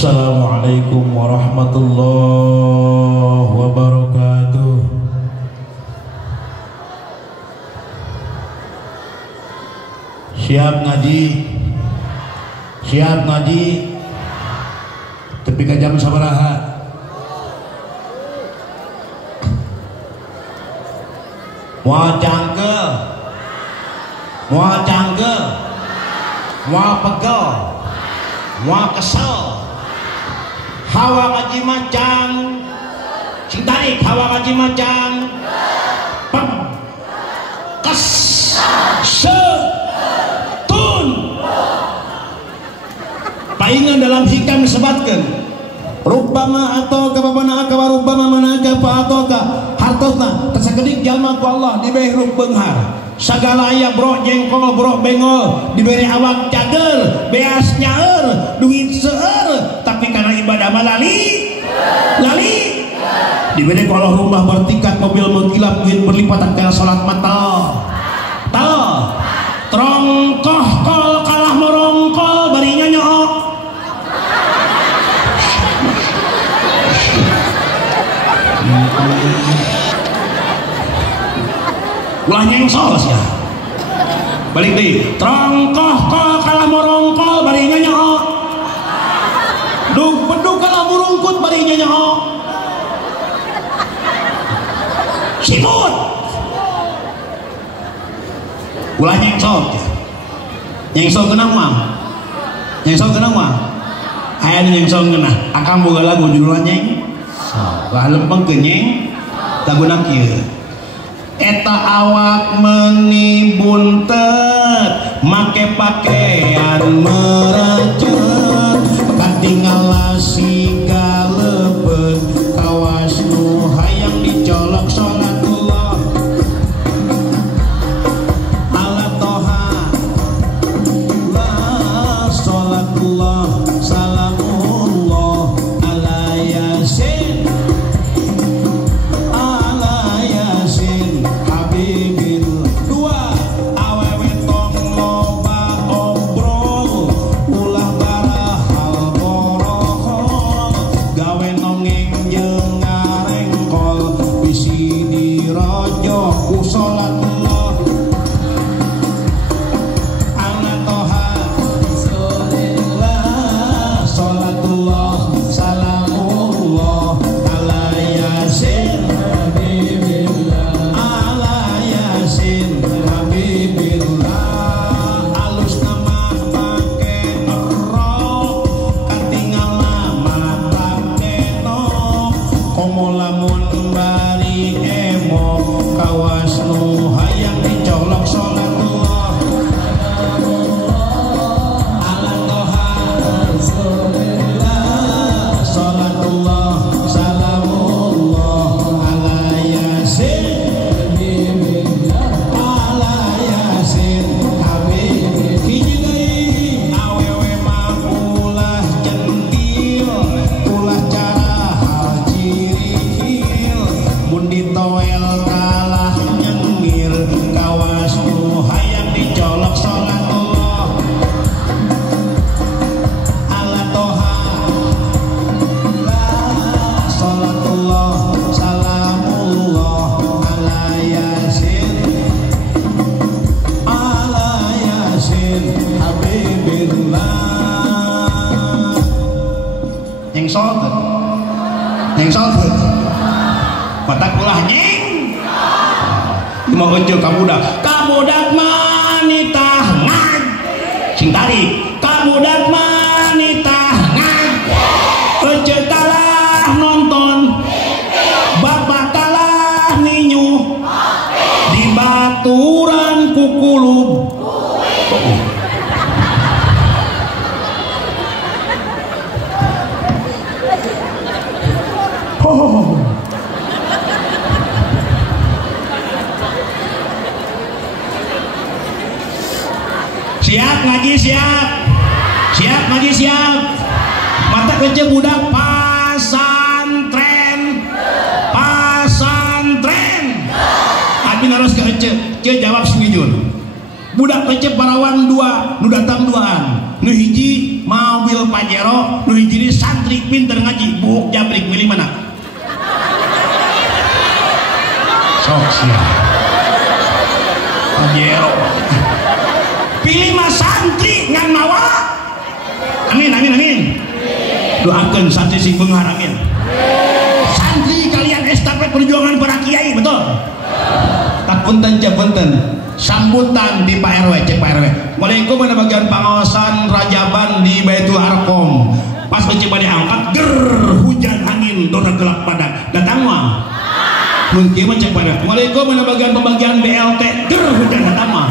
Assalamualaikum warahmatullahi wabarakatuh. Siap ngaji? Siap ngaji? Tapi ka jam sabaraha? Moal cangkel? Moal cangkel? Moal pegel? Moal kesel? Hawa ngaji macang sing tarik hawa ngaji macang pem kes setun paingan dalam hikam disebatkan rubbama atau kapapana akawa rubbama managa pa atau ka hartosna tersekedik jalma ku Allah diberi rup beunghar sagala aya bro jengkol bro bengol diberi awak cager beas nyaeur duit seueur tapi karena ibadah mah lali diberi ku Allah rumah bertingkat mobil mengkilap duit berlipatan kayak salat mata tah trongkoh kol kalah merongkol barinya nyook ulah nyengsol sih ya balik deh trongkoh kol kalah merongkol barinya nyook duk beduk kalah murungkut barinya nyook siput ulah nyengsol ya nyengsol kenang mah nyengsol kenang mah aya nyengsol kenang akang boga lagu judulna nyengsol lah lempeng ke nyeng laguna kieu eta awak meuni buntet make pakaian meranceut katinggal siga leubeut kawas nu hayang dicolok salatullah ala toha la salatullah salamullah ala yasin nyengsol matak ulah nyeng mau unjuk kabudak manitah ngad sing tarik kabudak manitah ngad ece kalah nonton bapak kalah ninyu di baturan kukulub siap ngaji siap ngaji siap mata kerja budak pasantren Cia jawab sinijun. Budak kecep parawan dua, nu datang duaan. Nu hiji mobil Pajero, nu hiji santri pinter ngaji. Buk jabrik milih mana? Sok sia. Pajero. Pilih mah santri ngan mawa. Amin amin amin. Doakeun santri sing beunghar amin. Santri kalian estafet perjuangan para kiai betul. Tak punten cek punten. Sambutan di Pak RW, cek Pak RW. Waalaikumsalam mana bagian pengawasan Rajaban di Baitul Arqam. Pas coba diangkat, ger hujan angin, dona gelap padat. Datang mah. Mungkin mah cek Pak RW. Waalaikumsalam mana bagian pembagian BLT, ger hujan datang mah.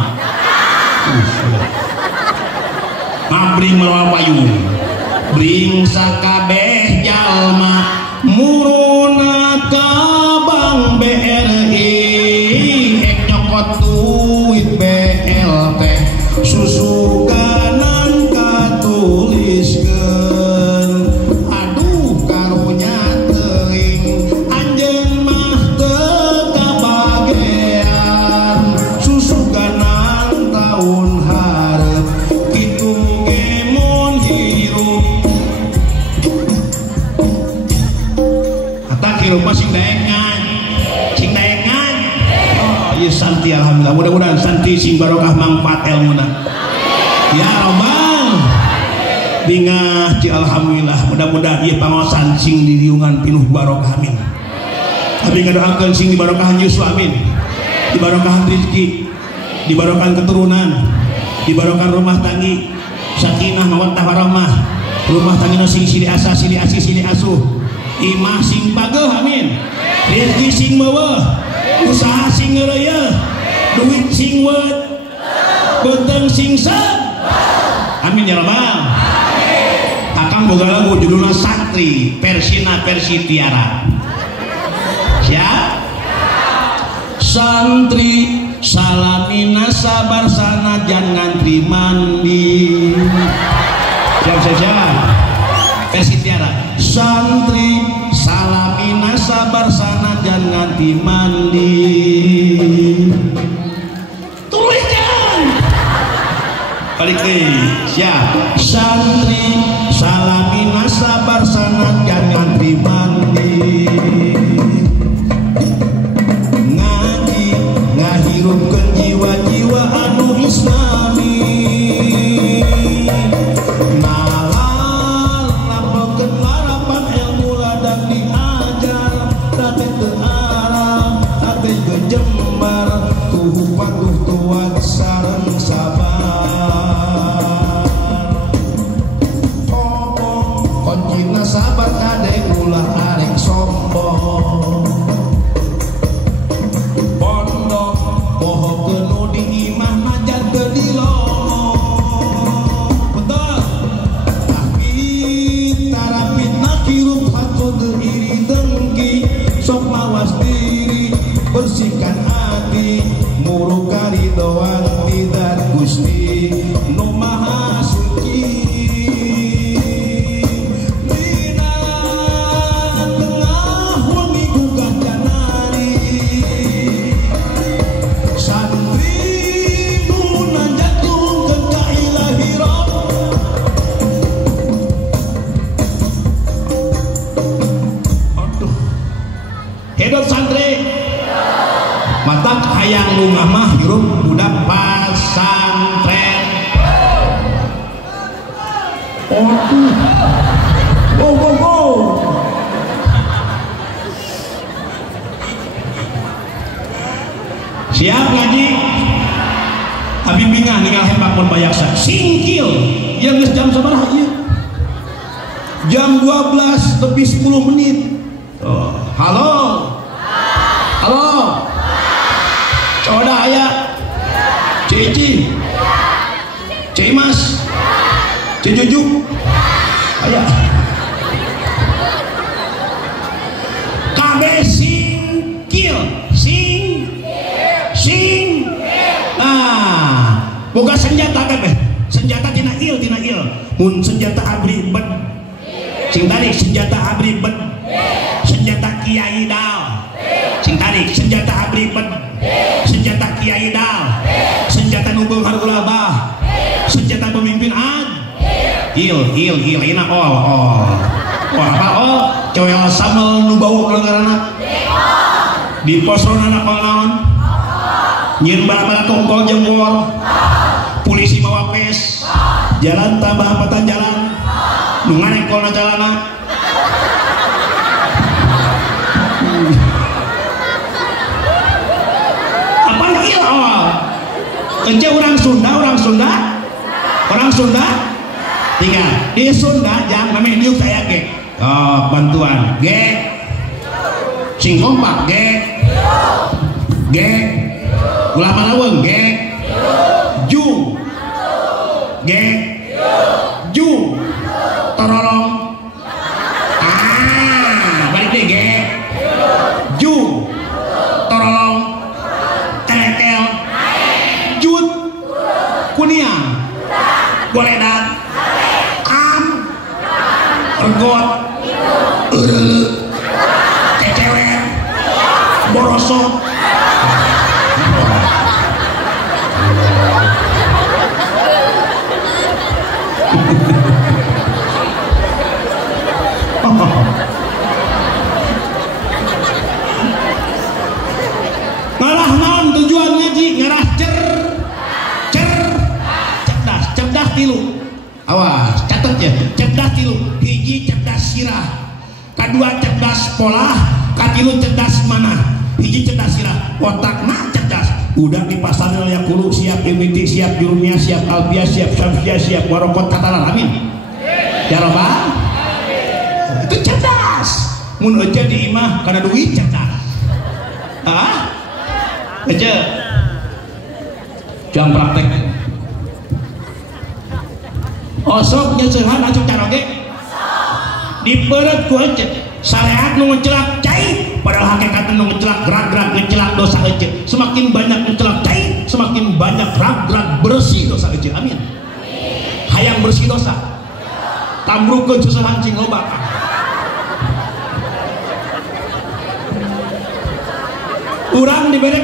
Ngabring melawan payung. Bring sakabeh jalma muruna ka Bank BRI ek nyokot duit BLT susuganan katuliskeun aduh karunya teuing anjeun mah teu kabagean susuganan taun hareup kitu ge mun hirup hirup sing daengan oh iya santi alhamdulillah mudah-mudahan santi sing barokah manfaat ilmuna ya robbal dingah ci alhamdulillah mudah-mudahan ieu pangaosan sing diriungan pinuh barokah amin abdi ngadoakeun sing dibarokahan Yusuf amin dibarokahan rezeki dibarokahan keturunan dibarokahan rumah tanggi sakinah mawaddah warahmah rumah tangina sing sili asa sili asih sili asuh imah sing pageuh amin rezeki sing meuweuh usaha sing ngeureuyeun duit sing weut beuteng sing seut amin ya rabbal akang boga lagu judulna Santri versina versi Tiara siap santri salamina sabar sanajan ngantri mandi siap versi Tiara santri salamina sabar sanajan nganti mandi tuliskan balik deh siap santri salamina sabar sanajan nganti mandi ngaji ngahirupkeun jiwa-jiwa anu islami jembar tuh patuh tuan sareng sabar omong koncina sabar kadek ulah arek sombong pondok poho kenu di imah najan ke di lomong betul tapi tarapit nakirup hatu iri dengki sok mawas diri bersihkan hati muru karidoan tidak Gusti nu maha suci dina tengah wengi gugah janari santri nu nanjatkeun ka ilahi rabb aduh hidup santri matak hayang bunga mah hirup budak pasantren go siap ngaji abi bingang tinggal hebat pun bayaksa singkil yang geus jam sabaraha ieu jam 12 lebih 10 menit oh, halo Coda aya Cici Cimas Cijujuk aya kabeh singkil sing nah boga senjata kabeh senjata tina il mun senjata abri bet sing tarik senjata abri bet senjata kiai dal sing tarik senjata abri bet senjata kiai dal hil ina oh apa cewek sambal nu bau kelengarana di posron anak naon nyeun bala-bala tongkol jengkol polisi bawa pes jalan tambah hambatan jalan nu ngarengkol na jalana apa hil ence orang Sunda tinggal di Sunda jang namanya diuk saya ge bantuan ge sing kompak ge ulah malaweng ge ju ge ju torolong balik deh ge ju torolong terekel jut kuniang goledan regot cewek borosok ngalah naon tujuan ngaji ngarah cerdas tilu awas catat ya cerdas tilu hiji cerdas sirah kedua cerdas pola katilu cerdas mana hiji cerdas sirah otak mah cerdas udah dipasangin oleh kulu siap MBT siap jurumnya siap alfiah siap syamsiah siap warokot katalan amin ya robbal itu cerdas mun aja di imah karena duit cerdas aja jam praktek osok nyesehan asup caroge dipeut ku aja syariat nu ngecelak cai padahal hakikatnya nu ngecelak gerak-gerak ngecelak dosa aja semakin banyak ngecelak cai semakin banyak gerak-gerak bersih dosa aja amin hayang bersih dosa tambrukeun susuhan cing loba urang diberi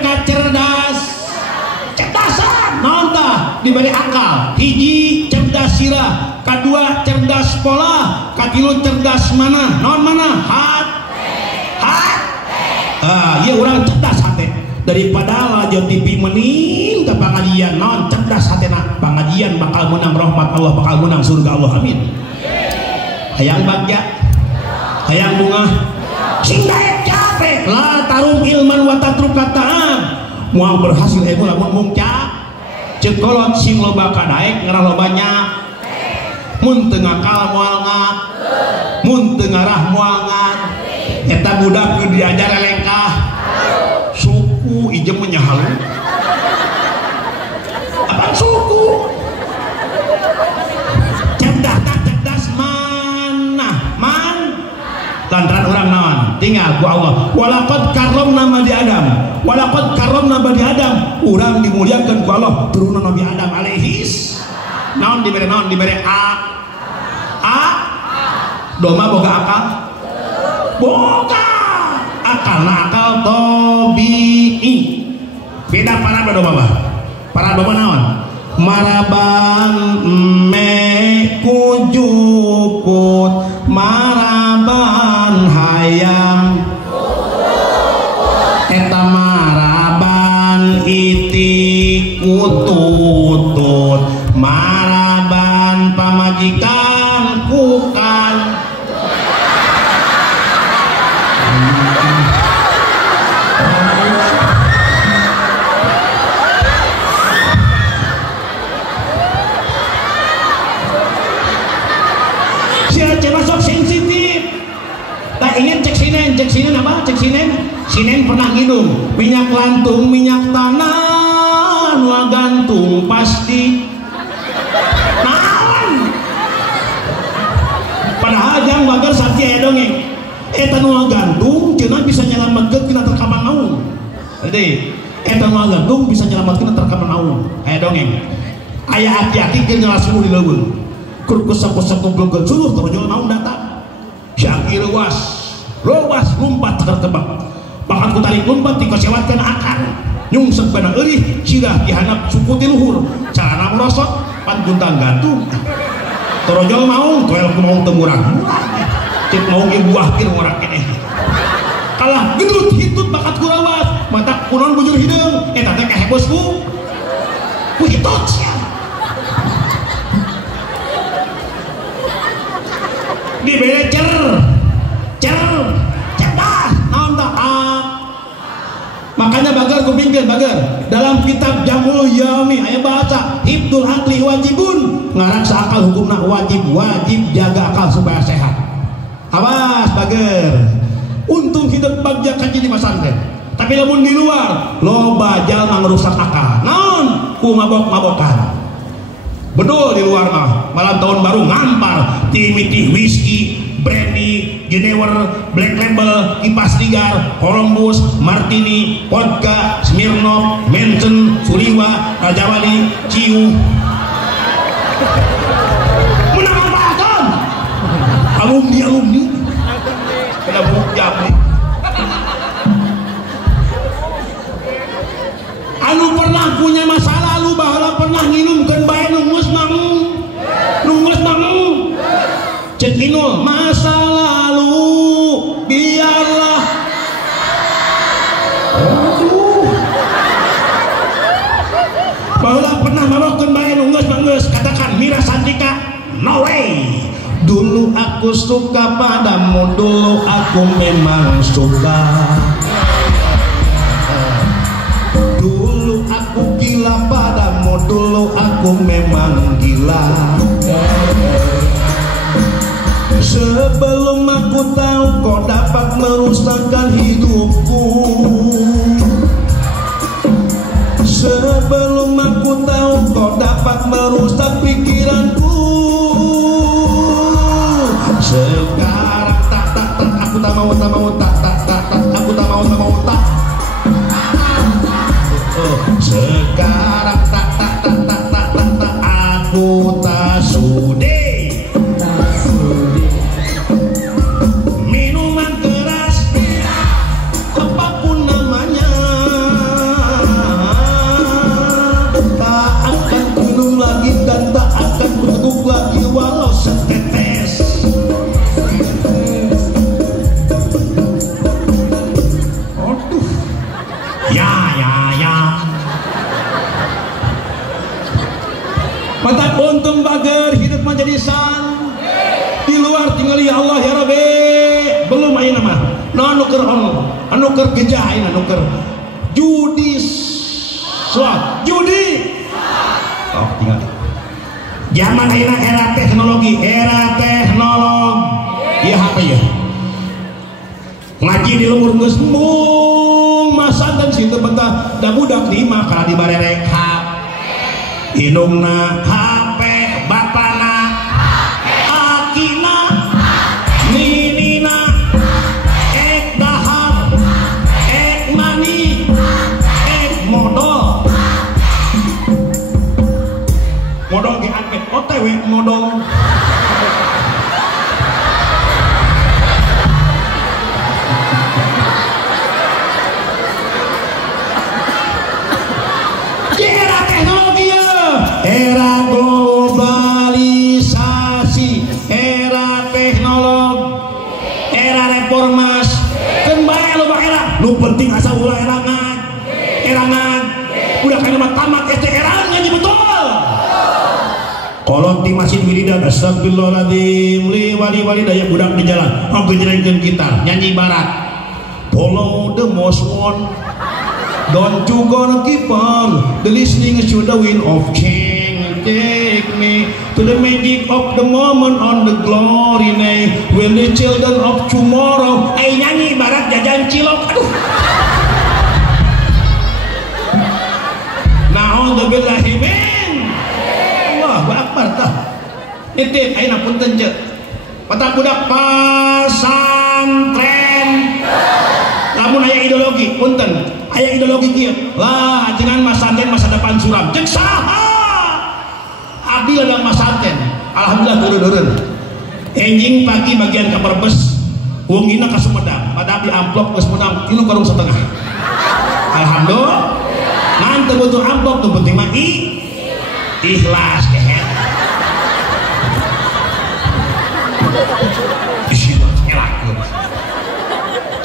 cerdasan nonta diberi akal hiji cerdas sirah kedua cerdas pola katilu cerdas mana non mana hat iya orang cerdas hati daripada lajo TV mening ke pengajian non cerdas hati nak pengajian bakal menang rahmat Allah bakal menang surga Allah amin hayang bagja hayang bunga sing daek capek la tarum ilman wa tatruk kataan moal berhasil ilmu lamun mungcap cekolot sing loba kadaek ngarah lobanya mun teu ngakal moal ngak mun teu ngarah moal ngak eta budak keur diajar lengkah suku ijem menyahalu apa suku cerdas mana man lantaran orang naon tinggal ku Allah walaqad karramna bani Adam walaqad karramna bani Adam urang dimuliakeun ku Allah turunan Nabi Adam alaihis naon dibere a doma boga akal boga akal na akal tabi'i beda para doma naon maraban me kujukut maraban hayam eta maraban iti kututut maraban pamajikan kukan cek sinen apa? Cek sinen pernah minum minyak lantung, minyak tanah nu gantung pasti naon padahal jang bagar sakti aya dongeng eta nu gantung cenah bisa nyelametkeun tina terkaman naung tadi eta nu gantung bisa nyelametkeun terkaman naung aya dongeng aya hati-hati ke nyalas di leuweung kur kusap-kusap ngumpulkeun suluh terjol naung datang syakir luas lumpat tertebak bahkan ku tarik lumpat dikosewatkan akar nyungsep bana eurih cirah dihanap suku ti luhur calana merosot pan guntang gantung torojol mau toel ku mau temurang cek mau ge buah pir ngorang keneh kalah gedut hitut bakat kurawas mata kunon bujur hideung eta teh kahe bosku ku hitut sia dibere cer dah naon tah makanya bagar kupingkeun bagar dalam kitab Jamul Yami aya baca hibdul akli wajibun ngaraksa akal hukumna wajib jaga akal supaya sehat awas bagar untung hidup bagja kaji di pesantren tapi lamun di luar loba jalma ngerusak akal naon ku mabok-mabokan bedul di luar mah malam tahun baru ngampar timiti whisky brandy Genewer Black Label kipas ligar Columbus Martini vodka Smirnoff Manson Suriwa Rajawali Ciu menang apa alumni kena bukjam nih anu pernah punya masa lalu bahala pernah nginumkeun bae nunggus mangu cek inul masa lalu biarlah bahala pernah mabokkeun bae nunggus katakan Mira Santika no way dulu aku suka padamu dulu aku memang suka dulu aku gila padamu dulu aku memang gila sebelum aku tahu kau dapat merusakkan hidupku sebelum aku tahu kau dapat merusak pikiranku sekarang tak aku tak mau aku tak mau sekarang tak aku tak sudi minuman keras apapun namanya tak akan minum lagi dan tak akan bertukuk lagi walau setetes mata untung bager hidup menjadi san di luar tinggal ya Allah ya Rabbi belum ayeuna mah nuker nuker gejah ayeuna nuker judi slot judi oh tinggal zaman ayeuna era teknologi ya HP ya ngaji di lembur geus mung masan dan situ betah da budak lima kana dibarerek indungna HP bapana akina ninina ek dahar ek mani ek modal ge angket OTW modal era globalisasi, era teknologi, era reformas, kembali loba era, lu penting asal ulah erangan, udah kena mah tamat SD erangan nyanyi betul. Kalau di masjid wiridan, astagfirullahaladzim, li wali daya budak di jalan, mau ngejerengkeun gitar, nyanyi barat, follow the most one. Don't you gonna keep on the listening to the wind of change. Take me to the magic of the moment on the glory name. When the children of tomorrow nyanyi barat jajan cilok. Aduh. Na'udzubillahi min. Allahu akbar tah. Nitip ayeuna punten ceuk. Mata budak pasantren. Lamun aya ideologi punten. Aya ideologi kieu lah jangan masanten masa depan suram cek saha abdi ada masanten alhamdulillah turun enjing pagi bagian kamar bus wongina ka Sumedang pada abdi amplop geus menang 3 karung setengah alhamdulillah nanti butuh amplop tuh penting mah ikhlas kehe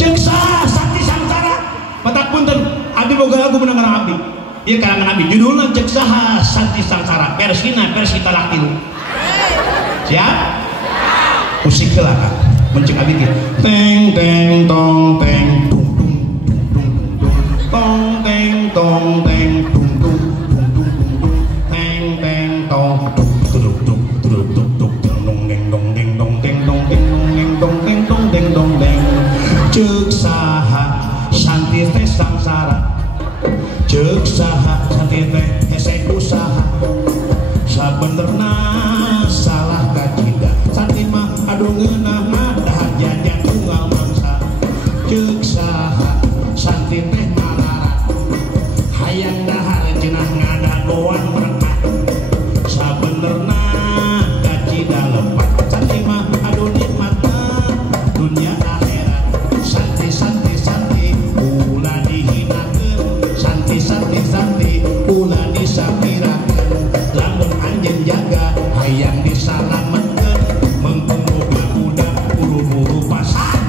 Ceuk saha sakti sangsara. Mata punten abdi boga lagu mendengar abdi. Ieu karangan abdi judulna ceuk saha sakti sangsara. Versina versi talak 3. Siap? Musik heula Kang. Mun ceuk abdi kieu. Teng teng tong teng dung dung dung dung tong teng tong teng dung dung dung dung dung teng teng tong dung dung dung dung dung dung dong deng dong deng dong deng dong deng dong deng dong deng dong deng ceuk saha santi teh sangsara ceuk saha santi teh hese usaha sabenerna salah kacida santi mah aduh ngeunah mah dahar jajan tunggal mangsa ceuk saha santi teh marara hayang dahar cenah ngadagoan berkah sabenerna kacida lepat santi mah aduh nikmatna dunia akhirat santi santi santi ulah dihinakeun santi santi santi ulah disapirakeun lamun anjeun jaga hayang disalametkeun mengkumpul budak buru-buru pasar.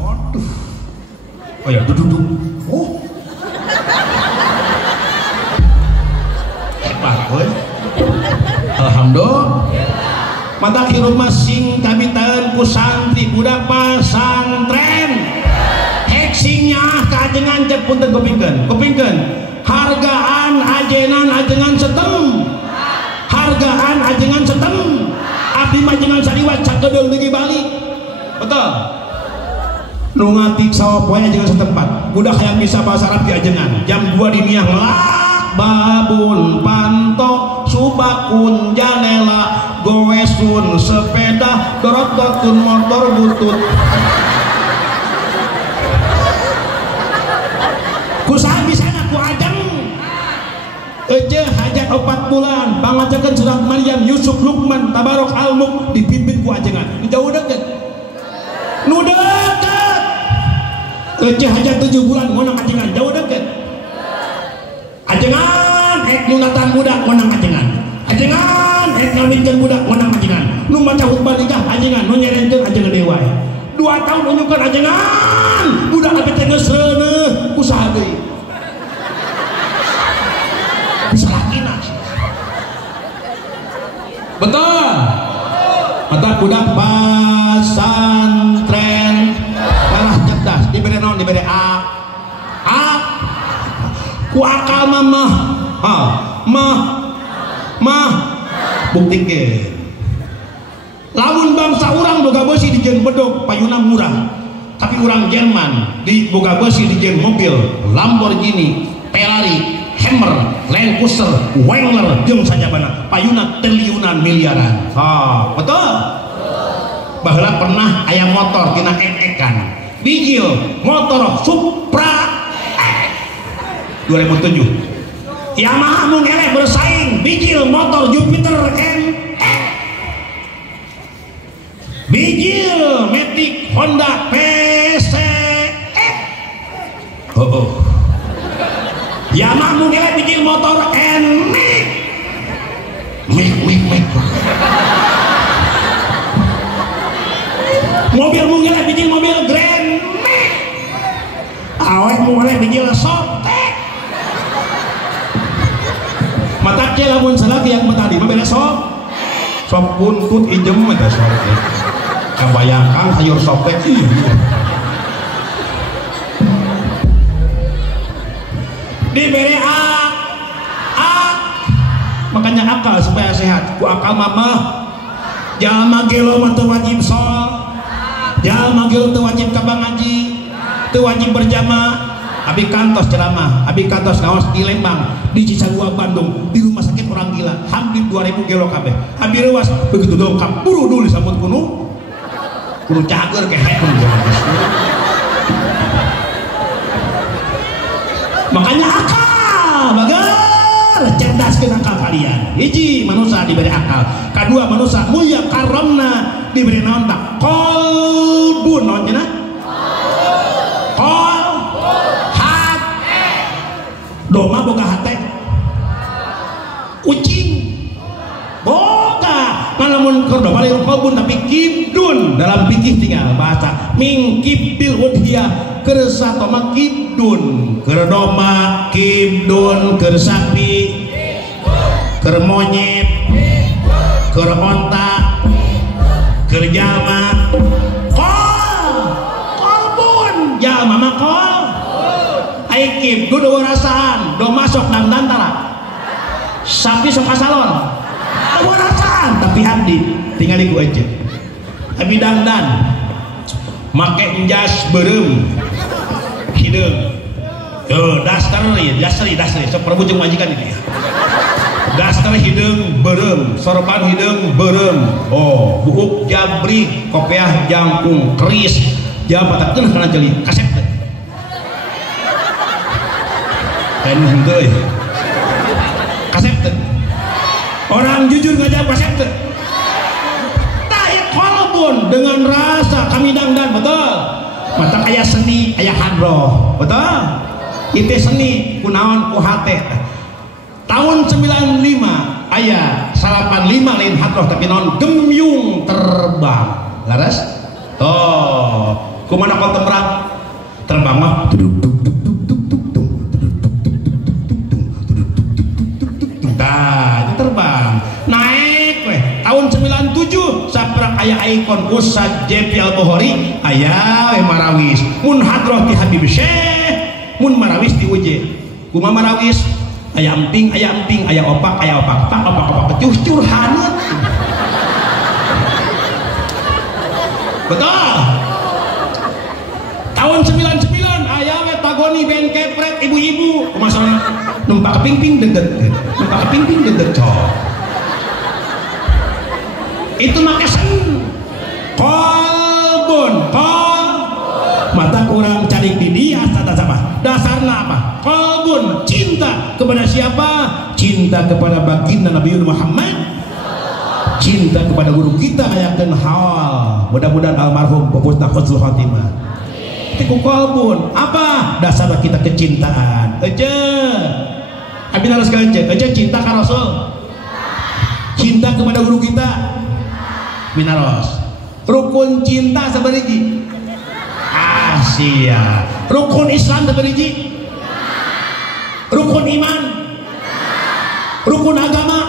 Aduh. Oh ya duduk. Oh. Hebat we. Alhamdulillah. Mata hirup masing kabitaeun ku santri budak pasantren. Heksingnya kajengan cek punten kupingkeun. Hargaan ajenan ajengan setem. Hargaan ajengan setem. Abdi mah jengan sariwat cakedeung deui balik. Betul. Nu ngatik sawa poe ajengan setempat. Budak hayang bisa bahasa Arab di ajengan. Jam 2 diniah lak babun pantok subakun janela goesun sepeda dorototun motor butut kusaha bisana ku ajeng eje hajat 4 bulan pangajakan surat Maryam Yusuf Lukman Tabarok Almuk dipimpin ku ajengan jauh deket nu deket eje hajat 7 bulan ngonang ajengan jauh deket ajengan nunatan budak ngonang ajengan ngawinkeun budak ngonang ajengan nu maca khutbah nikah ajengan nu nyerenkeun ajengan dewa 2 tahun nunjukkeun ajengan budak tapi teh geus reuneuh kusaha deui bisa lakina betul mata budak pasantren kalah cerdas diberi naon diberi a ku akal mah buktikeun lamun bangsa urang boga beusi dijieun bedog payuna murah tapi urang Jerman di boga beusi dijieun mobil Lamborghini Ferrari Hammer Land Cruiser Wrangler jeung sajabana payuna triliunan miliaran betul baheula pernah aya motor tina ek-ekan bijil motor Supra 2007 Yamaha mun eleh bersaing bijil motor Jupiter MX bijil Matic Honda PCX Yamaha mun eleh bijil motor NMAX mobil mun eleh bijil mobil Grand Max awet mun eleh bijil Softek mata ke lamun salaki yang tadi mah beres sok buntut ijem eta sore kabayangkan sayur Softek diberi a makanya akal supaya sehat ku akal mama jalma gelo mah teu wajib sol jalma gelo teu wajib ka ngaji teu wajib berjamaah abi kantos ceramah abi kantos ngaos di Lembang di Cisagua Bandung di rumah sakit orang gila hampir 2000 gelo kabeh abi leuwas begitu dongkap buru dulu sambut kuno cager kehe makanya akal bagar cerdaskeun akal kalian hiji manusia diberi akal kedua manusia mulia karamna diberi naon tak kolbun naon cenah doma boga hate kucing boga ngalamun batur udah balik qalbun tapi kibdun dalam fikih tinggal bahasa min kibdil udhiyah keur satoma kibdun keur doma kibdun keur sapi keur monyet keur onta keur jalma qalbun jalma mah qol ai kibdun dua rasaan do masuk dan tara sapi sok asalon dua rasaan tapi abdi tinggal iku aja abdi dangdan make jas beureum hideung daster sok prabu jeung majikan ini daster hideung beureum sorban hideung beureum buuk jabri kopiah jangkung keris jabatakeun kana jeli kasep teh kan henteu kasep teh orang jujur ngajak kasep teh tahit qalbun dengan rasa kami dangdan betul mata aya seni aya hadroh betul itu seni kunaon ku hate tahun 95 aya 85 lain hadroh tapi naon gemyung terbang laras kumana kau terbang mah terbang naik weh tahun 97 saprak aya ikon Ustaz Jepi Al-Bukhari aya we marawis mun hadroh ti Habib Syekh mun marawis di uje kumaha marawis aya emping aya opak tak opak kecuh haneut betul tahun 99 aya we tagoni ben kepret ibu-ibu kumaha numpak kepingping dedet cok itu maka sen kolbun mata kurang cari di dia dasarnya apa kolbun cinta kepada siapa cinta kepada baginda Nabi Muhammad cinta kepada guru kita ayakeun hal mudah-mudahan almarhum pupusna husnul khotimah itu kolbun apa dasar kita kecintaan aja Abi harus aja cinta ke Rasul cinta kepada guru kita minaros rukun cinta sabariji Asia rukun Islam sabariji rukun iman rukun agama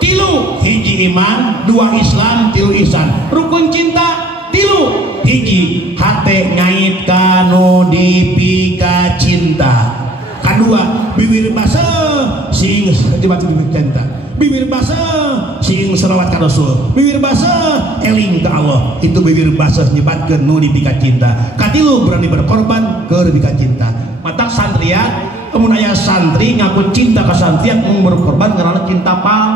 tilu hiji iman dua Islam tilu ihsan rukun cinta tilu hiji hate ngait kanu dipika cinta kedua bibir basah sing dibaca bibir cinta bibir basah sing selawat ka Rasul bibir basah eling ka Allah itu bibir basah nyebatkeun nu dipika cinta katilu berani berkorban keur dipika cinta matak santriat mun aya santri ngaku cinta ka santriat mun berkorban ngaranna cinta pal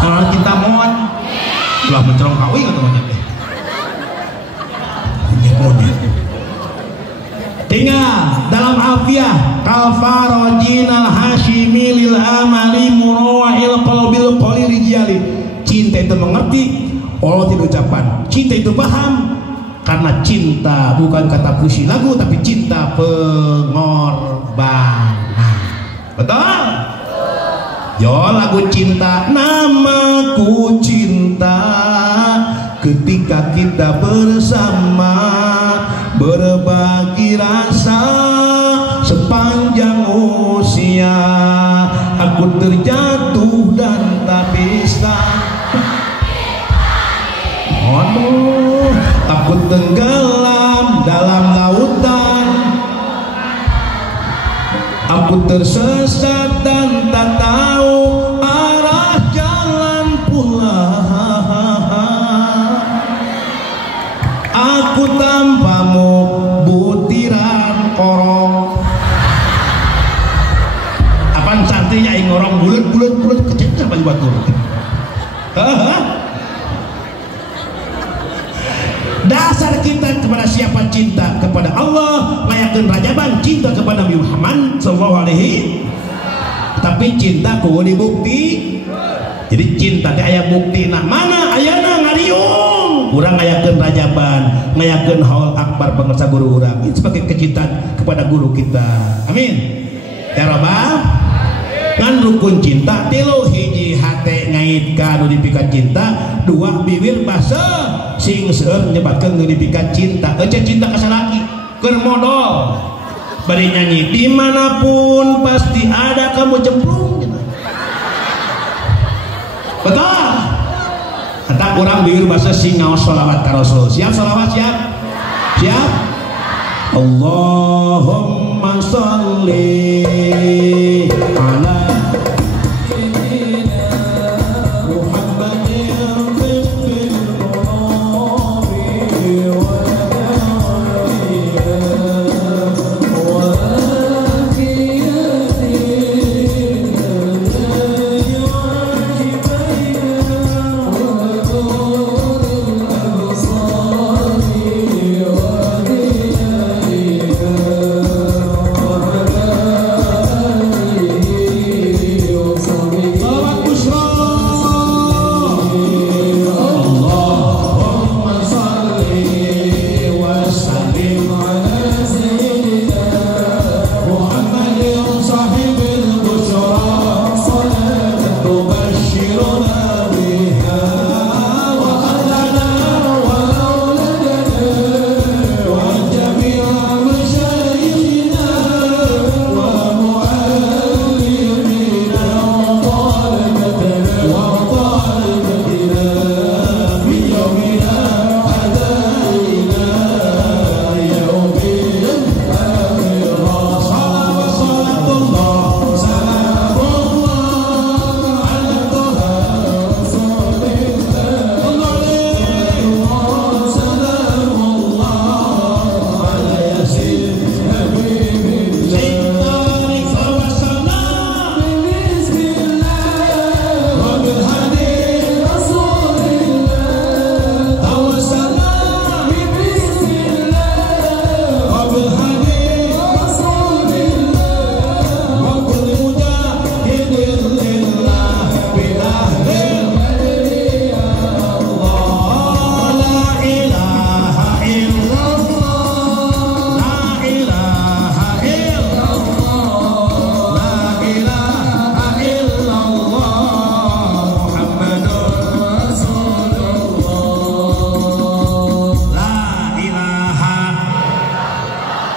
ngaranna cinta mon ulah mencerong kawi ka temannya teh monyet tinggal dalam afiah kalfarojinal hashimi lil amali murawahil qalbil qalil rijali cinta itu mengerti Allah tidak ucapan cinta itu paham karena cinta bukan kata puisi lagu tapi cinta pengorbanan betul yo lagu cinta namaku cinta ketika kita bersama berbagi rasa sepanjang usia aku terjatuh dan tak bisa aku tenggelam dalam lautan aku tersesat dan tak tahu arah jalan pulang aku tanpamu butiran korong apaan santrinya yang ngorong bulet kecil baju batur dasar kita kepada siapa cinta kepada Allah layakkan rajaban cinta kepada Nabi Muhammad sallallahu alaihi tapi cinta kudu dibukti jadi cinta teh aya bukti nah mana ayana ngariung urang ngayakeun rajaban ngayakeun haul akbar pengersa guru urang itu sebagai kecintaan kepada guru kita amin ya rabbal ngan rukun cinta 3 hiji hate ngaitkan nu dipikat cinta 2 bibir basa sing seueur nyebatkeun nu dipikat cinta ece cinta ka salaki keur modal bari nyanyi dimanapun pasti ada kamu cemplung betul kata kurang bibir basa sing ngaos sholawat ka Rasul siap sholawat siap Allahumma sholli ala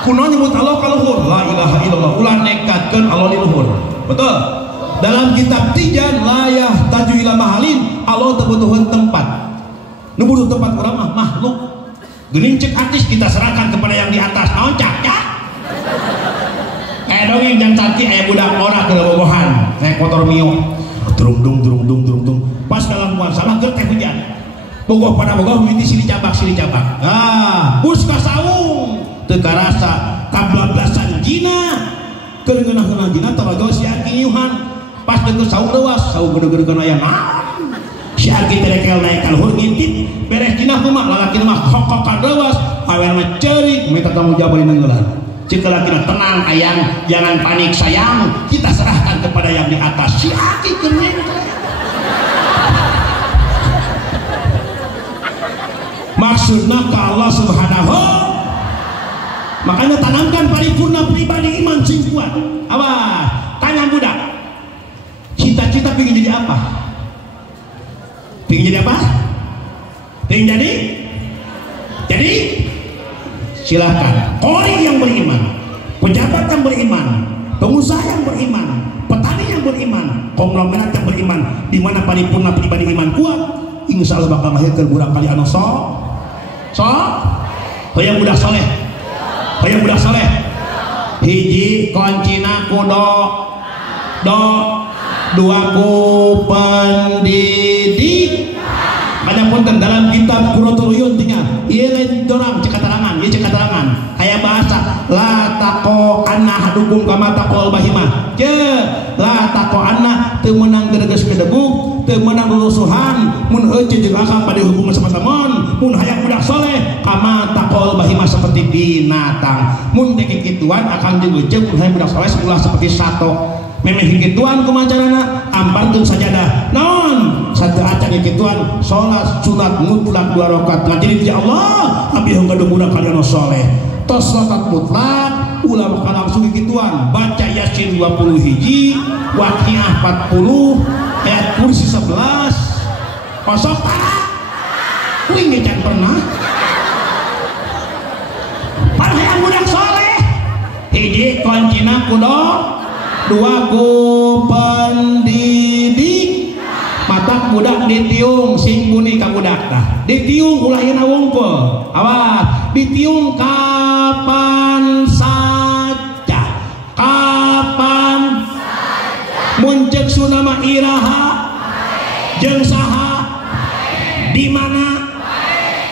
kuno nyebut Allah ka luhur la ilaha illallah ulah nekatkeun Allah di luhur betul dalam kitab Tijan layah taju ila mahalin Allah terbutuhkan tempat nu butuh tempat urang mah makhluk geuning cek artis kita serahkan kepada yang di atas naon cak kayak dongeng jang cantik aya budak ora keur bobogohan naik motor mio durung pas dalam muasabah keur teh hujan bogoh pada bogoh mimiti silih cabak bus ka saung teu karasa kabablasan jina keur ngeunah-ngeunah jina tarago si Aki nyuhan pas deuk saung leuwas saung gede-gede aya naon si Aki terekel naik ka luhur ngintip beres jina mah lalaki mah kokokan leuwas awewe mah ceurik minta tanggung jawab di nenggelan cik lalaki tenang ayang jangan panik sayang kita serahkan kepada yang di atas si Aki kening maksudna ka Allah subhanahu makanya tanamkan paripurna pribadi iman sing kuat awas tanya budak cita-cita pengen jadi apa pengen jadi silahkan kori yang beriman pejabat yang beriman pengusaha yang beriman petani yang beriman konglomerat yang beriman di mana paripurna pribadi iman kuat insya Allah bakal melahirkan budak kali anu hoyong budak soleh hiji koncina kudo dua ku pendidik banyak pun dalam kitab Quratul Uyun tinggal ieu lain dorang cek katarangan aya bahasa la taqo anna hadukum kama taqol bahimah la taqo anna teu meunang gedeges gedebuk teu meunang lulusuhan mun heuceuk jeung akang pada hubungan sama-sama mun hayang budak soleh kama taqol bahimah seperti binatang mun teh kikituan akang jeung heuceuk mun hayang budak soleh ulah seperti sato memeh kikituan kumacarana amparkeun sajadah naon satu acan kikituan salat sunat mutlak 2 rakaat ngajin di Allah abi hangga budak kalian soleh tos salat mutlak ulah bakal langsung gituan baca Yasin 20 hiji, Waqiah 40, ayat kursi 11. Kosok tak kuing ngecan pernah parahyan budak soleh hiji koncina kudo, dua ku pendidik matak budak ditiung sing buni ka budak dah ditiung ulah yeuna wungkul awas ditiung kapan saja muncul sunama iraha jeung saha di mana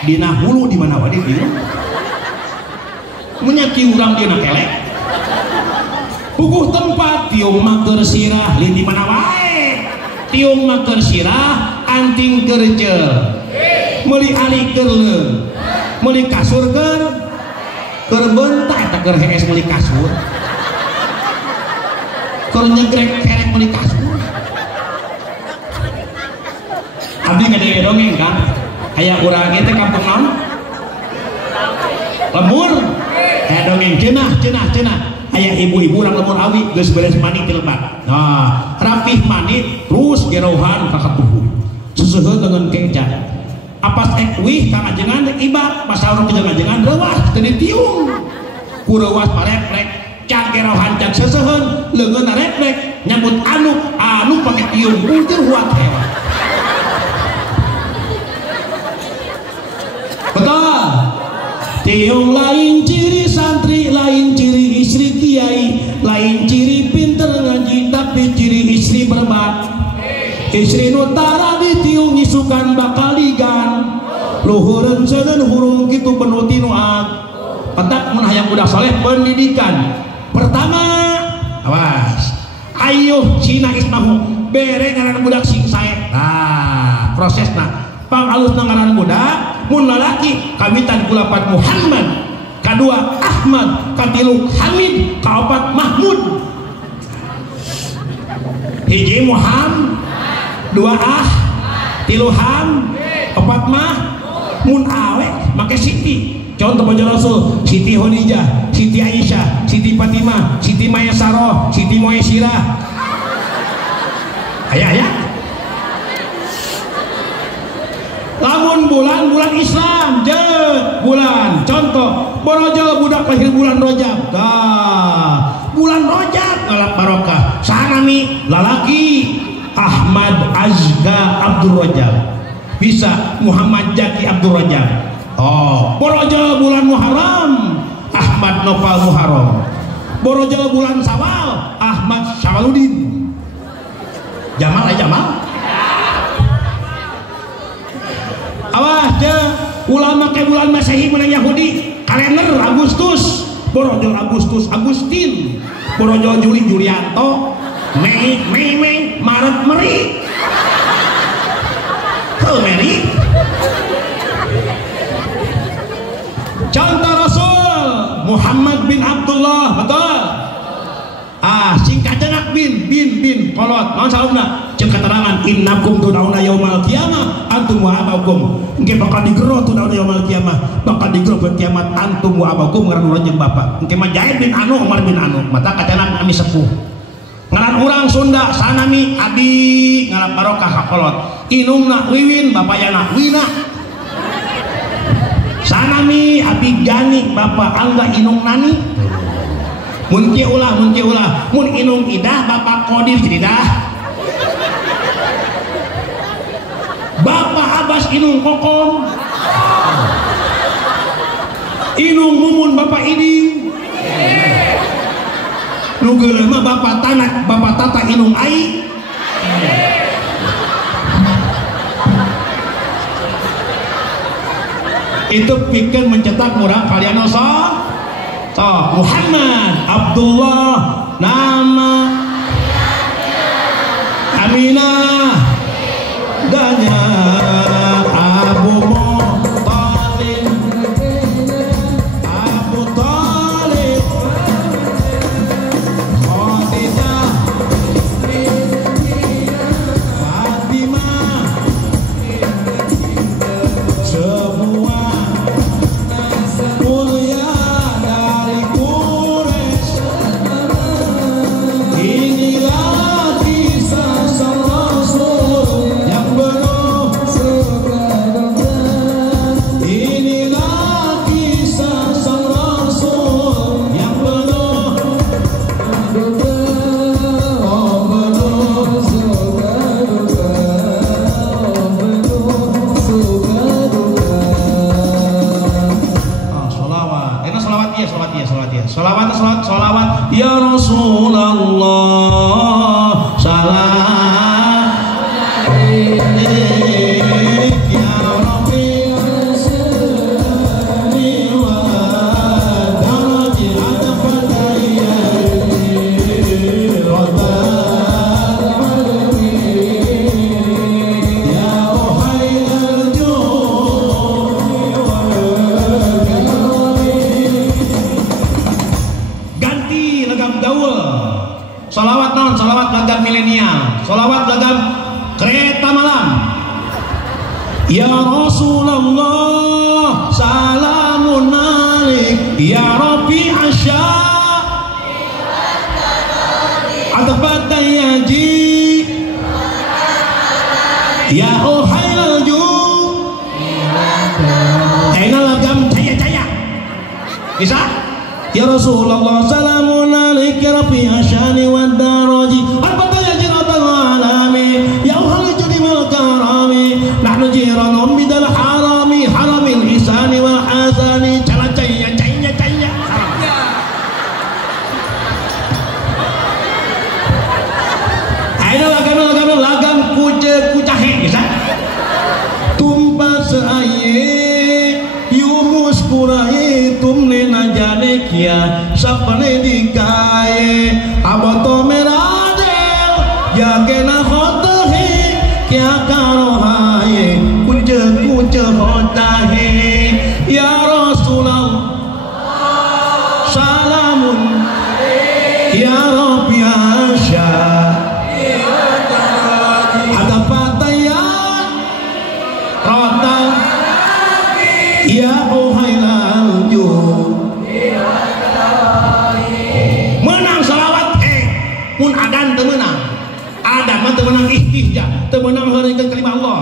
dina hulu di mana wae ditiung menyaki urang dina kelek puguh tempat tiung mah keur sirah lin di mana wae tiung mah keur sirah anting keur ceul meuli ali keur leung meuli kasur keur bentak eta keur hees meuli kasur keur nyegrek kerek meuli kasur. Abdi ngade dongeng kan aya urang teh kampung naon lemur dongeng cenah aya ibu-ibu urang lemur awi geus beres mandi ti lebat. Nah, rapih mandi terus gerohan ka katuhu. Suseuheun dengan kenca. Apas wih ka ajengan ibak pasaur ke ajengan reuwas teu ditiung. Ku reuwas pareprek cak gerohan cak seseuheun leungeunna reprek nyambut anu pake tiung puntir huat hewan. Betul. Tiung lain ciri santri, lain ciri istri kiai, lain ciri pinter ngaji, tapi ciri istri berbak. Istri nutara ditiung isukan bakal digan. Luhureun seuneun hurung kitu penuh tinuat. Petak mun hayang budak saleh pendidikan. Pertama, awas. Ayuh cina ismahu bere ngaran budak sing sae. Nah, prosesna pangalus ngaran budak. Mun lalaki kawitan kulapat Muhammad, kadua Ahmad, katilu Hamid, kaopat Mahmud. Hiji Muhammad, dua tilu Ham, opat mah mun awe make Siti. Contoh baca Rasul, Siti Khadijah, Siti Aisyah, Siti Fatimah, Siti Mayasaroh, Siti Muaisirah. Aya. Lamun bulan Islam bulan contoh borojol budak lahir bulan Rajab bulan Rajab ngalap barokah sanami lalaki Ahmad Azga Abdul Rajab bisa Muhammad Jaki Abdul Rajab borojol bulan Muharram Ahmad Nopal Muharram borojol bulan Sawal Ahmad Syawaludin Jamal awas ulama ke bulan Masehi menang Yahudi kalender Agustus borojol Agustin borojol Julianto Mei Maret Meri Meri contoh Rasul Muhammad bin Abdullah betul singkatnya bin kolot naon saluna cek keterangan innakum tudauna yaumal qiyamah antum wa abakum engke bakal digero tudauna yaumal qiyamah bakal digero buat kiamat antum wa abakum ngaran urang jeung bapak engke mah Jaid bin Anu Umar bin Anu mata kacana kami sepuh ngaran urang Sunda sanami Abi ngalap barokah hakolot inungna Wiwin bapayana Wina sanami Abi Gani bapak Angga Inung Nani mun kieu ulah mun Inung Idah bapak Kodir jadi dah bapak Abbas Inung Kokom Inung Mumun bapak Iding nu geuleuh mah bapak Tanak bapak Tata Inung Ai itu pikir mencetak murah kalian Muhammad Abdullah nama Aminah danya Abu Muthalib Khadijah Fatimah semua mulia dari Quraisy Salawat ya Rasulullah, salam ya Rabbi salli wa daraji adfataya ya rohail ganti lagam gaul. Salawat non, salawat lagam milenial, salawat lagam kereta malam. Ya Rasulullah, salamun alaik, ya Rabbi asya, atafat yaji, ya uhailal ju, aina lagam jaya-jaya, bisa? Ya Rasulullah, salamun alaik, ya Rabbi asyani wa daraji, atafat yaji rabbal alamin, ya uhailal judi wal karami, nahnu jiranum bidal harami, haramil ihsani wal hasani, cala caya. Ayo lagam kucahe bisa. Tumpah seaye yumus kurai tumne najane kia sapane dikae aboto meradel jagena khotahe kia karohaye kunce hotahe ya Rasulullah salamun ya Rabbi asya ada pataya rota ya uhailal ju menang salawat mun adan teu meunang adan mah teu meunang ihtijah teu meunang hareunkeun kalimah Allah.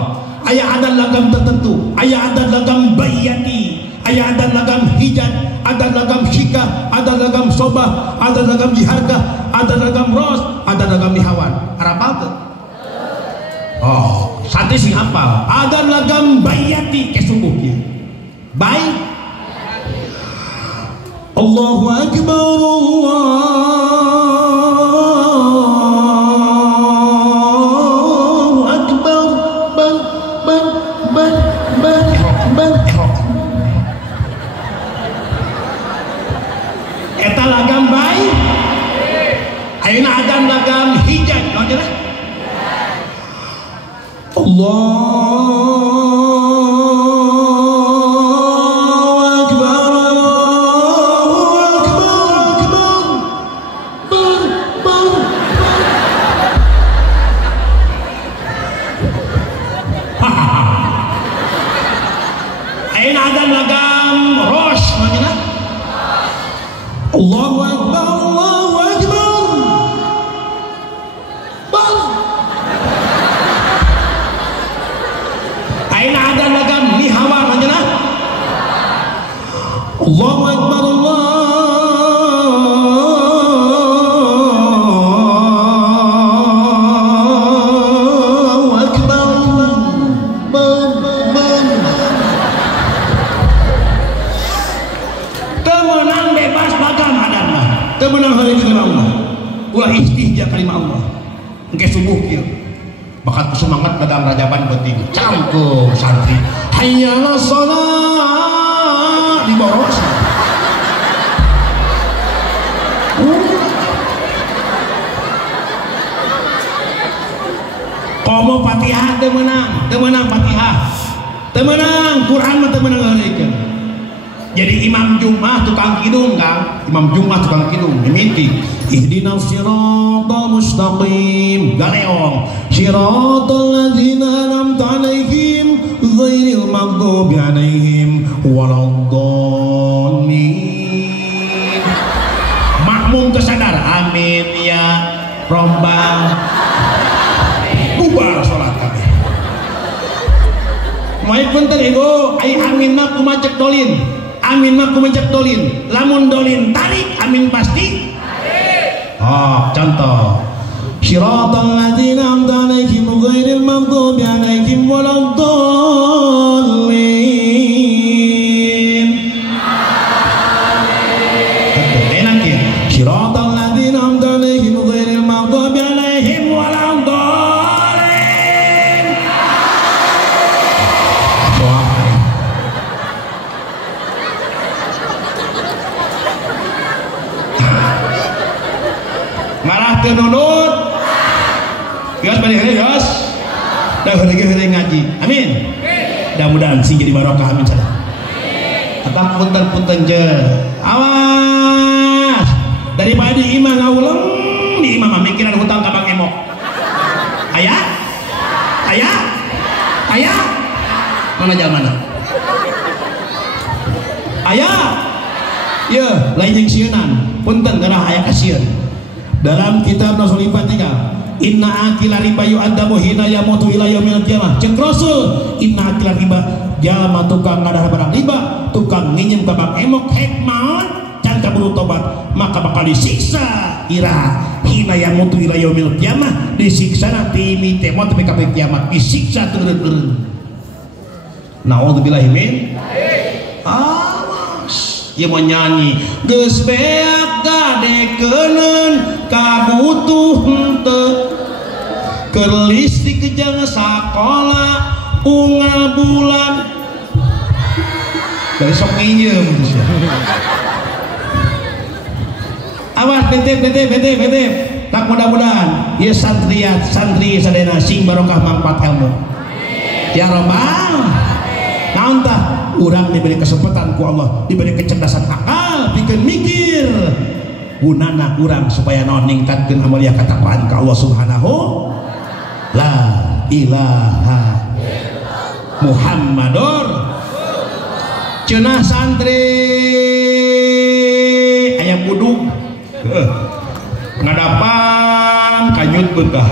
Aya adan lagam tertentu, aya adan lagam bayati, aya adan lagam hijat, adan lagam syikah, adan lagam sobah, adan lagam jiharkah, adan lagam ros, adan lagam dihawan. Arapal teu? Oh, santri sing hafal. Adan lagam bayati kesubuhnya. Baik. Allahu akbar, Allahu akbar. Eta lagam baik. Ayeuna adan lagam hijat, naon cenah? Allahu akbar, Allahu akbar. Ayeuna adan lagam ros, naon cenah? Allahu akbar, Allahu akbar. Ayeuna adan lagam lihawar, naon cenah? Allahu akbar, Allahu akbar. Temenang bebas lagam adan mah. Temenang hareunkeun kalimah Allah. Ulah ihtijah kalimah Allah. Engke subuh kieu. Bakat semangat dalam rajaban penting cangkul santri hayya ala shalah di boros komo Fatihah teu meunang Fatihah teu meunang Quran mah teu meunang hareunkeun. Jadi imam Jumat tukang kidung Kang, imam Jumat tukang kidung mimiti ihdinas siratal mustaqim galeong siratal ladzina an'amta 'alaihim ghairil maghdubi 'alaihim waladdallin. Makmum tersadar amin ya rombang bubar salat kabeh. Moal punten ego ai amin mah kumacek dolin. Amin mah kumacek dolin. Lamun dolin tarik amin pasti. Oh, contoh. Siratal ladzina an'amta 'alaihim ghairil maghdubi 'alaihim waladdallin. nunut gas balik gas dah hari ngaji amin mudah-mudahan sing jadi barokah amin salah atap punten-punten je awas daripada di imam ngawuleng di imam mikiran hutang ka Bang Emok ayah mana jamana ayah ya lain yang sienan punten karena ayah kasihan dalam kitab Rasul 3 inna akila riba yu'adzabu hina yamutu ila yaumil qiyamah cek Rasul inna akila riba jalma tukang ngadah barang riba tukang nginjem ka Bang Emok hek maon can kaburu tobat maka bakal disiksa ira hina yamutu ila yaumil qiyamah disiksa nanti mite mot sampai ka kiamat disiksa turun-turun naudzubillahi min awas ieu mah nyanyi geus beak gadekeuneun kabutuh henteu keur listrik jeung sakola unggal bulan dari sok nginjem awas betep tak mudah-mudahan ya santri sadayana sing barokah manfaat ilmu ya robbal naon tah urang diberi kesempatan ku Allah diberi kecerdasan akal bikin mikir gunana urang supaya naon ningkatkeun amalia katakwaan ka Allah Subhanahu la ilaha Muhammadur cenah santri aya budug ngadapan kanyut beukah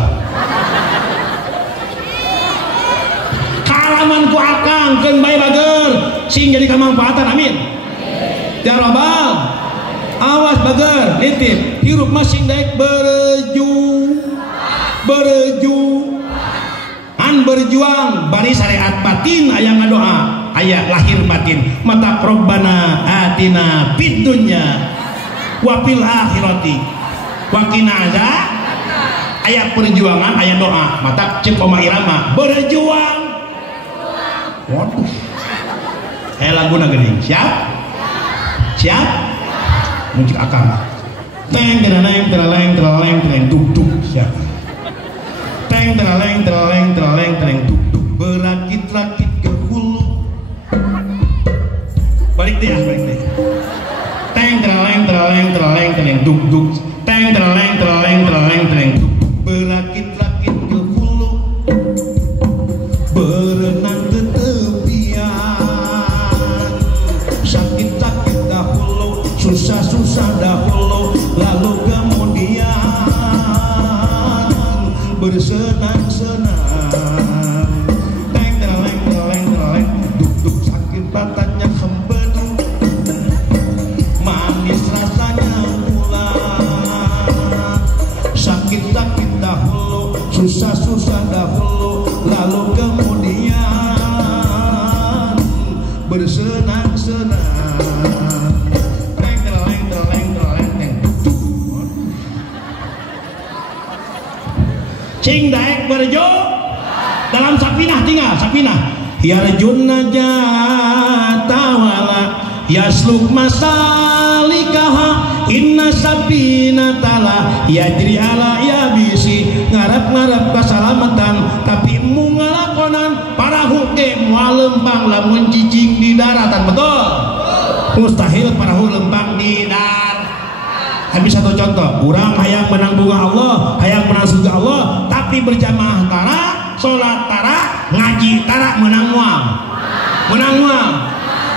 kalaman ku akang keun bae bager sing jadi kamanfaatan amin ya robbal awas bager nitip hirup masing daek berjuang bari syariat batin aya ngadoa aya lahir batin mata robbana atina fid dunya wa fil akhirati wa qina azab aya perjuangan aya doa mata cek koma irama berjuang waduh laguna geuning siap muncul akang teng teraleng duk siap teng teraleng duk berakit-rakit ke hulu balik deh teng teraleng duk teng teraleng duk berakit-rakit ke hulu berenang ke tepian sakit-sakit dahulu susah-susah dahulu lalu kemudian bersenang-senang teng teraleng duk sakit batannya sembedu manis rasanya pula sakit-sakit dahulu susah-susah dahulu lalu kemudian bersenang-senang teng teraleng cing daek berjo dalam sapinah tinggal sapinah yarjunna jatawala yasluk masalikaha inna sapinatala yajri ala yabisi ngarep-ngarep keselamatan tapi mu ngalakonan parahu ge moal lempang lamun cicing di daratan betul mustahil parahu lempang di darat. Habis satu contoh urang hayang menang bunga Allah hayang menang surga Allah tapi berjamaah tara sholat tara ngaji tara menang mual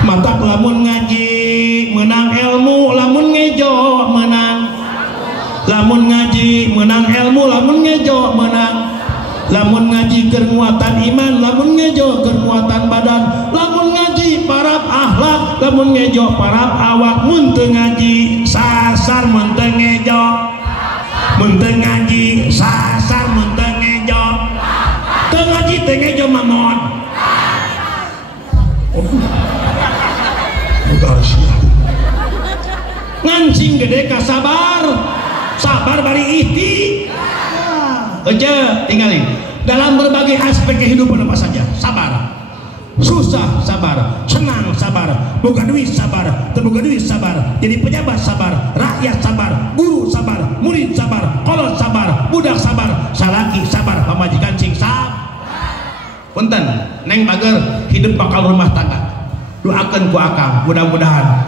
mata lamun ngaji menang ilmu lamun ngejo menang lamun ngaji menang ilmu lamun ngejo menang lamun ngaji keur nguatan iman lamun ngejo keur nguatan badan lamun ngaji parab akhlak lamun ngejo parab awak mun teu ngaji sasar mun teu ngejo mun teu ngaji sasar mun teu ngejo teu ngaji teu ngejo mamon ngancing gede ka sabar bari ikhtiar aja tinggalin dalam berbagai aspek kehidupan apa saja sabar susah sabar senang sabar bukan duit sabar jadi pejabat sabar rakyat sabar guru sabar murid sabar kolot sabar punten neng bager hidup bakal rumah tangga doakan ku akang mudah-mudahan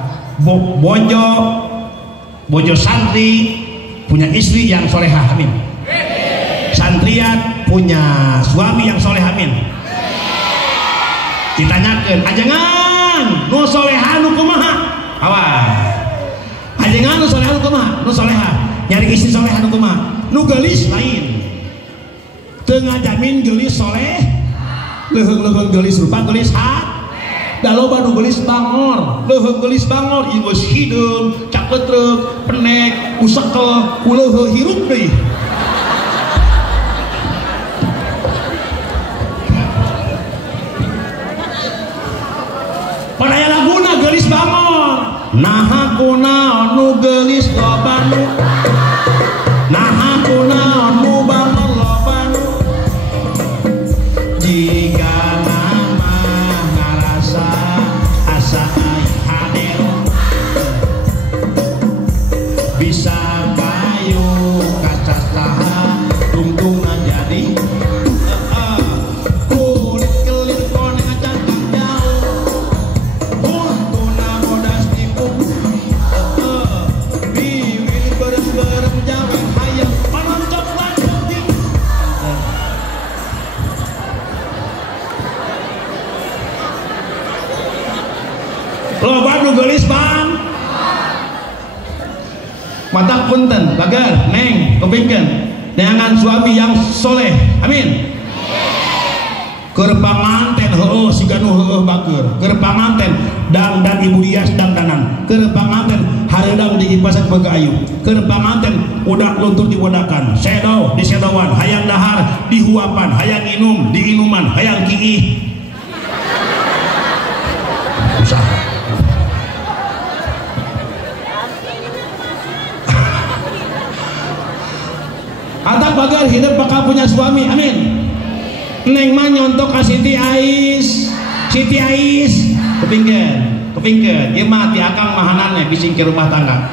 bojo santri punya istri yang solehah, amin. Santriat punya suami yang soleh, amin. Ditanyakan ajengan nu solehah nu kumaha awas ajengan nu solehah nu kumaha nu solehah nyari istri solehah nu kumaha nu geulis lain teu ngajamin geulis soleh leuheung-leuheung geulis rupa geulis hat da loba nu geulis bangor leuheung geulis bangor ieu geus hideung caketreup penek usekel kuleuheuh hirup deui padaya laguna geulis bangor naha kunaon nu geulis loba nu naha kunaon nu bangor loba nu jika mama ngarasa asa hadero bisa kayu kaca taha tungtungan jadi kulit kelit koneng acan jauh untuna bodas tipung bibir berem-berem jaweng hayang panoncok lanjut loba nu geulis bang mata punten bagar neng kepingkeun neangan suami yang soleh, amin. Keur pamanten heueuh siga nu heueuh bager keur pamanten dan ibu dias dandanan keur pamanten hareudang diipasan boga ayu keur pamanten udak luntur diwodakan sedo disedowan hayang dahar dihuapan hayang inum diinuman hayang kiih usaha Atak bagar hidup bakal punya suami, amin. Neng mah nyontok ka Siti Ais kepingkeun ieu mah ti akang mahanana bising ke rumah tangga.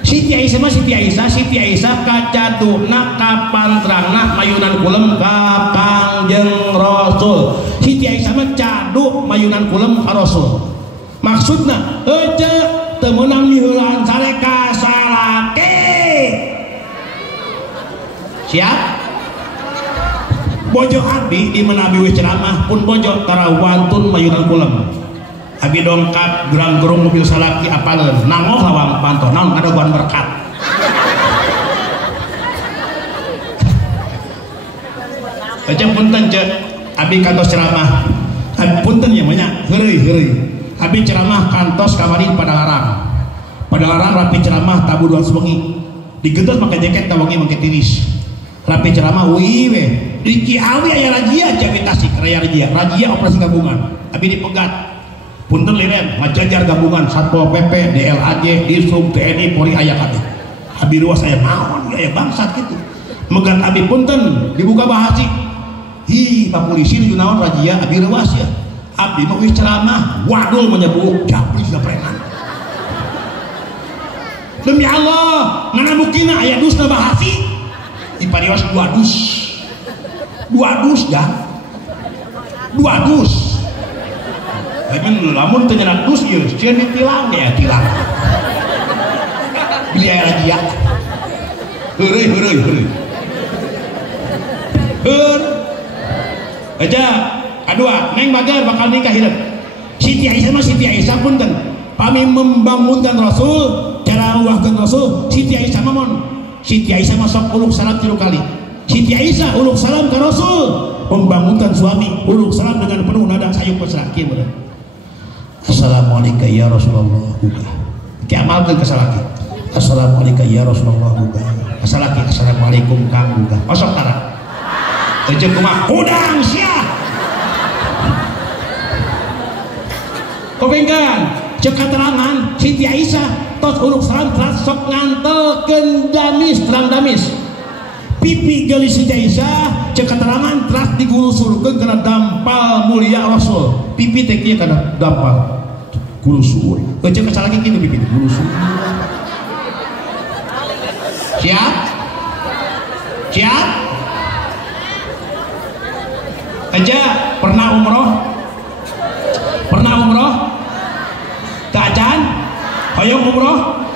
Siti Aisyah kacaduna kapantrangna mayunan kulem ka Kangjeng Rasul. Siti Aisyah mah cadu mayunan kulem ka Rasul. Maksudna ece teu meunang miheulaan sare ka salaki. Siap? Bojo abi di mana abi ceramah pun bojo tara wantun mayunan kulem. Abi dongkap gerang-gerung mobil salaki apaleun nangoh lawang panto naon kadogoan berkat. Aja punten cek abi kantos ceramah. Abi punten ya banyak heureuy. Abi ceramah kantos kamari pada larang rapi ceramah tabu dua sewengi. Digeus make jaket tawangi make tiris. Rapi ceramah we di Ciawi aya razia Ciawi Tasik raya razia operasi gabungan abi dipegat punten liren ngajajar gabungan Satpol PP DLAJ Disub TNI Polri aya kabeh abi ruas aya naon aya bangsat kitu megat abi punten dibuka bahasi hi pak polisi nu naon razia abi ruas ya abi mah wis ceramah wadul menyebut japri sudah preman demi Allah ngana buktina aya dusna bahasi dipariwas dua dus dah lamun teu nyenak dus ieu sieun ditilang ya tilang biaya lagi ya heureuy aja kadua neng bagar bakal nikah hidup Siti Aisyah punten pami membangunkan Rasul cara ruahkeun Rasul Siti Aisyah mah sok uluk salam 3 kali. Siti Aisyah uluk salam ke Rasul, membangunkan suami uluk salam dengan penuh nada sayup pesraki. Assalamualaikum ya Rasulullah. Kiamalkeun ka salaki. Assalamualaikum ya Rasulullah. Kasalaki assalamualaikum kang buka. Osok tara. Teu kumaha udang sia. Kopengkan cek keterangan Siti Aisyah tos uluk salam teras sok ngantelkeun terang damis pipi geulis Siti Aisyah cek keterangan teras digulusurkeun kana dampal mulia Rasul pipi teh kieu kana dampal gulusur cek kasalaki kitu pipi gulusur siap aja Pernah umroh? Pernah umroh? Kacan? Hoyong umroh?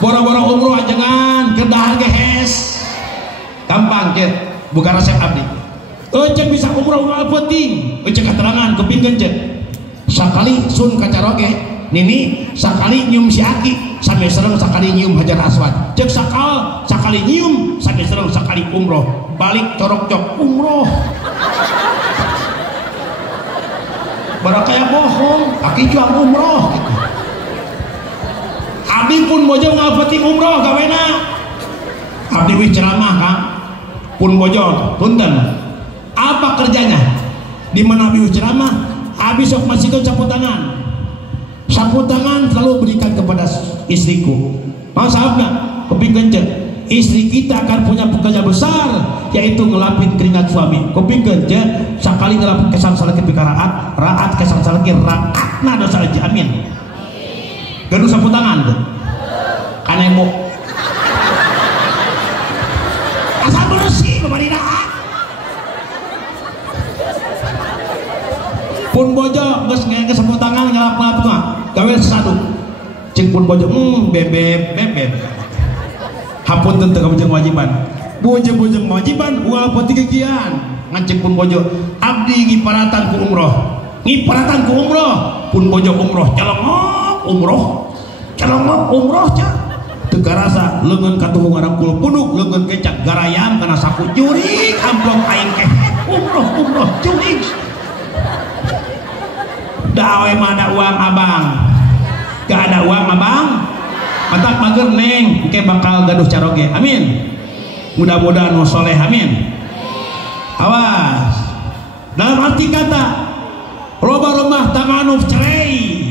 Boro-boro umroh jangan kedahan gehes. Gampang cet, bukan resep abdi. Cek bisa umroh penting. Cek keterangan kepingin cek. Sakali sun kacaroge, nini sakali nyium si aki, sampai sereng sakali nyium hajar aswad. Cek sakali nyium, sampai sereng sakali umroh. Balik corok cok umroh. Barang kayak bohong, aki jual umroh gitu. Abdi pun bojo ngapeti umroh gawena. Abdi wih ceramah kang, pun bojo, punten. Apa kerjanya? Di mana abdi wih ceramah? Abdi sok masih ke sapu tangan. Sapu tangan selalu berikan kepada istriku. Maaf nggak? Kepingin cek. Istri kita akan punya pekerjaan besar, yaitu ngelapin keringat suami. Kepingin cek. Sekali ngelapin kesal salah ketika raat kesal salah ke raat. Nah dosa aja, amin. Gaduh sapu tangan tuh. Kanemo. Asal bersih pemerintah. Pun bojo geus ngeke sapu tangan ngalap-ngalap mah. Gawe sadu. Cing pun bojo bebeb. Hapunten teu kabujeng wajiban. Bujeng-bujeng wajiban ulah peuting kegian. Ngancing pun bojo abdi ngiparatan ku umroh. Ngiparatan ku umroh. Pun bojo umroh calongok umroh. Calongok umroh ca. Teu karasa leungeun katuhung arangkul punduk leungeun kecak garayam kana saku jurig amplop aing ke umroh jurig. Dawe mah ada uang abang, gak ada uang abang, matak mager neng, ke bakal gaduh caroge, amin. Mudah-mudahan mau soleh, amin. Awas, dalam arti kata, loba rumah tangga anu cerai,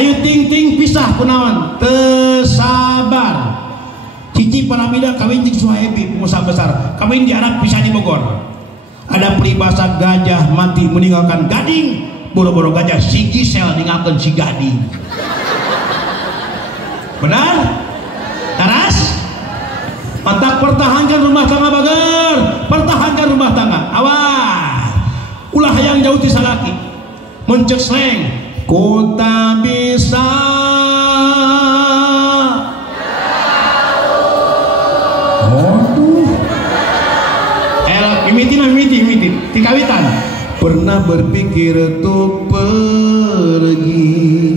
ayo ting pisah kunaon, tesabar. Cici paramida kawin jeung Suhaimi pengusaha besar, kawin di Arab pisah di Bogor. Ada peribahasa gajah mati meninggalkan gading. Boro-boro gajah si Gisel ninggalkan si gading. Benar? Taras? Mantak pertahankan rumah tangga bager. Pertahankan rumah tangga. Awas. Ulah yang jauh ti salaki. Mencek sleng. Kota bisa. Waduh. Mimiti. Tikawitan. Pernah berpikir untuk pergi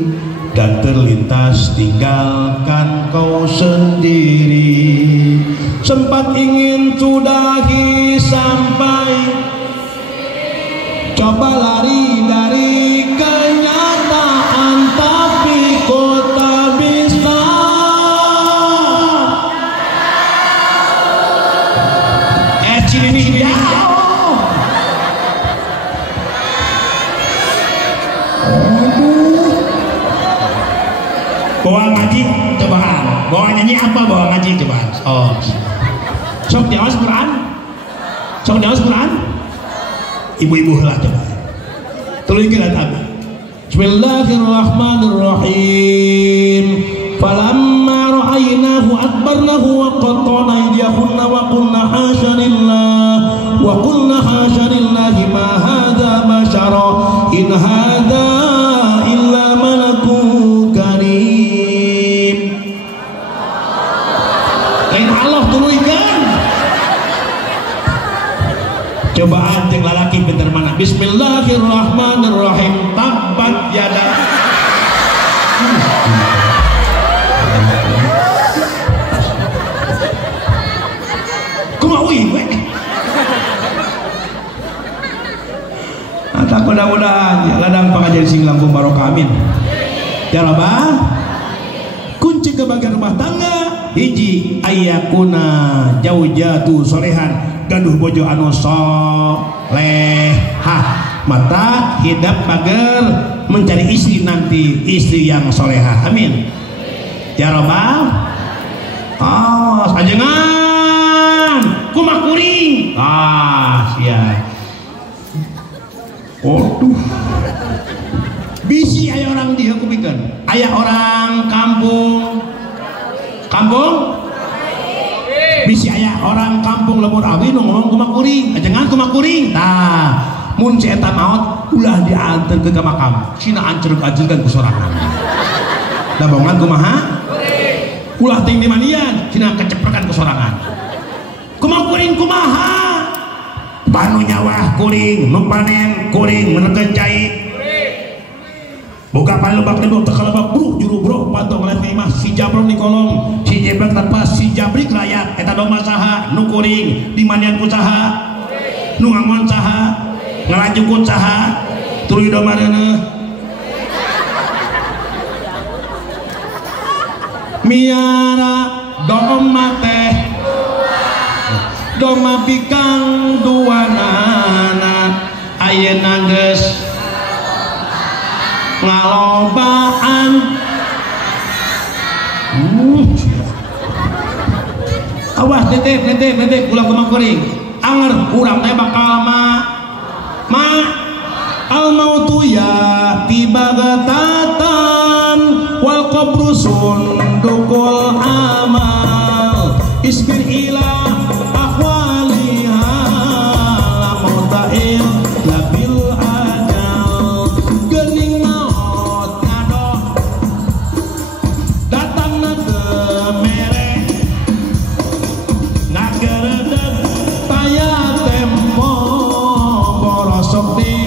dan terlintas tinggalkan kau sendiri. Sempat ingin sudahi sampai coba lari dari kenyataan, tapi kota bisa. Cini dia. Bawa ngaji cobaan, bawa nyanyi apa, bawa ngaji cobaan. Oh, sok diawas Quran, ibu-ibu lah coba. Tuluy kita tabi. Bismillahirrahmanirrahim. Falamma ra'aynahu akbarnahu wa qatta'na aydiyahunna wa qulna hasya lillahi ma hadza bashara in hadza illa malakun karim. Lain Allah tuluikan. Cobaan jeung lalaki bener mana. Bismillahirrahmanirrahim. Tabbat yada. Kumaha we? Tak mudah-mudahan ya ladang pengajian sing langkung barokah, amin. Ya Rabbah. Kunci kebahagiaan rumah tangga hiji ayakuna jaujatu solehan, gaduh bojo anu solehah. Mata hidup mager mencari istri nanti istri yang solehah, amin. Ya Rabbah. Oh, sajengan kumaha kuring. Sia. Waduh, bisi aya orang dihukupikeun, aya orang kampung, bisi aya orang kampung Lemur Awi nu ngomong kumaha kuring, ajengan kumaha kuring. Tah, mun si eta maot ulah diantar ke makam cina ancereg-ancergan ku sorangan dabongan kumaha ulah ting di mandian cina keceprekan ku sorangan kumaha kuring kumaha panu nyawah kuring nu panen kuring menekan cai boga palebak kedua tekalebak bruh juru bro pantong leve mah si jabrong di kolong si jeblak tanpa si jabrik rakyat eta doma saha nu kuring di mandian ku saha nu ngamon saha ngelajukut saha tuluy domareuneuh miara doma teh doma bikang duanana ayeuna geus ngalobaan awas titip ulang kumaha kuring anger urang teh bakal al mautu ya tiba gatatan wal qabru sundukul amal isbir ila ahwaliha la mutail labil ajal geuning maot ngado datangna teu mere ngageredeg taya tempo borosok di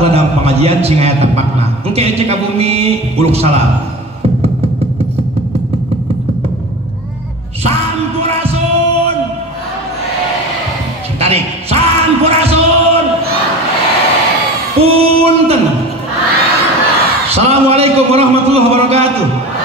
dalam pengajian sing aya tempatna engke ecek ka bumi uluk salam sampurasun tarik sampurasun punten assalamualaikum warahmatullahi wabarakatuh.